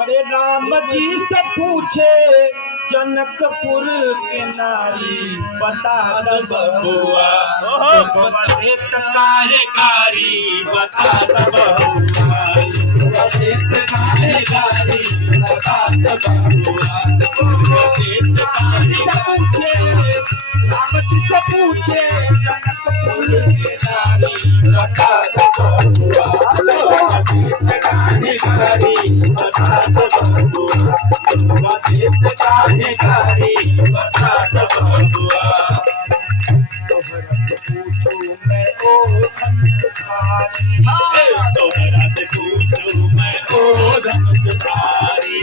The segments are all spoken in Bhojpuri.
अरे राम जी से पूछे जनकपुर के नारी बता द बबुआ बसेत काहे कारी बता द बबुआ बसेत काहे कारी बता द बबुआ बसेत काहे पूछे राम जी से पूछे जनकपुर के नारी बता द बबुआ बसेत काहे कारी बता द बबुआ बसेत काहे कारी बता द बबुआ तोहरा से पूछूं मैं ओ धनुषधारी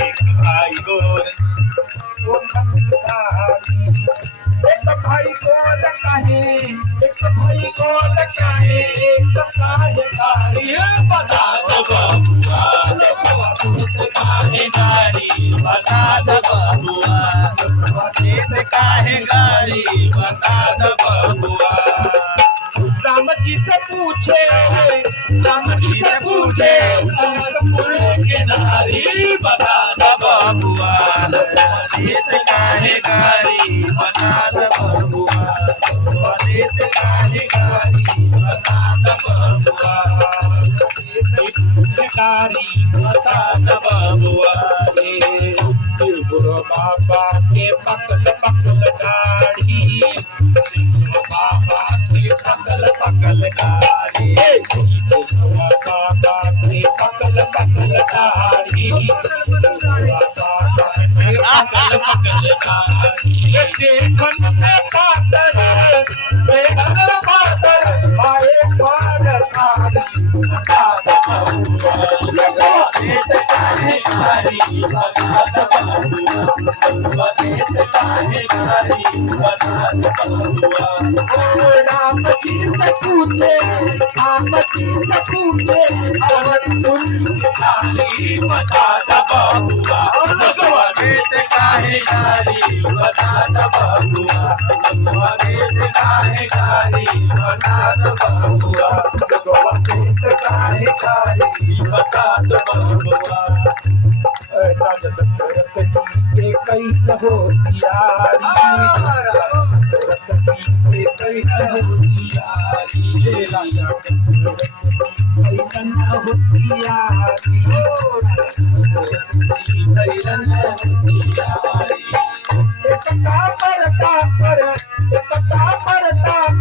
एक भाई गोर एक भाई गोर कहे एक भाई गोर कहे एक काहे कारी बता द बबुआ बसेत काहे कारी बता द बबुआ बसेत काहे कारी बता द बबुआ राम जी से पूछे जनकपुर के नारी बता द बबुआ बसेत काहे कारी बता द बबुआ बसेत काहे कारी बता द बबुआ बसेत कारी बता द बबुआ बाबा के पकल गाड़ी बाबा के पकल गाड़ी बाबा के पकल गाड़ी पकल गाड़ी देखन से पातर बेहतर पातर भाई पार बसेत काहे कारी बता द बबुआ बसेत काहे कारी बता द बबुआ राम जी से पूछे जनकपुर के नारी बता द बबुआ बसेत काहे कारी बता द बबुआ बसेत काहे कारी बता द बबुआ बसेत काहे कारी बता द बबुआ के कई हो यारी कई हो यारी राजा कैलन हो एकता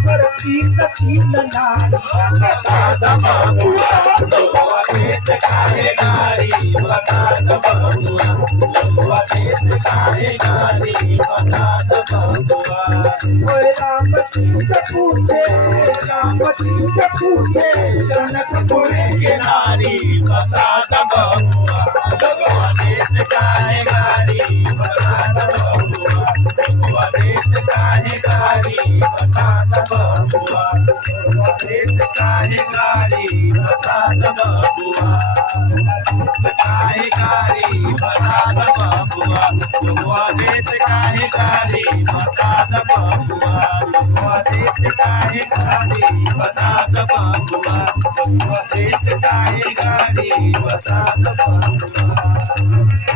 पर तीन नारी बता द बबुआ बसेत काहे कारी बता द बबुआ बसेत काहे कारी बता द बबुआ राम जी से पूछे जनकपुर के नारी बता द बबुआ बसेत काहे कारी बता द बबुआ बसेत काहे कारी बता द बबुआ बसेत काहे कारी बता द बबुआ काहे कारी बता द बबुआ बसेत काहे कारी बता द बबुआ बसेत काहे कारी बता द बबुआ बसेत काहे कारी बता द बबुआ।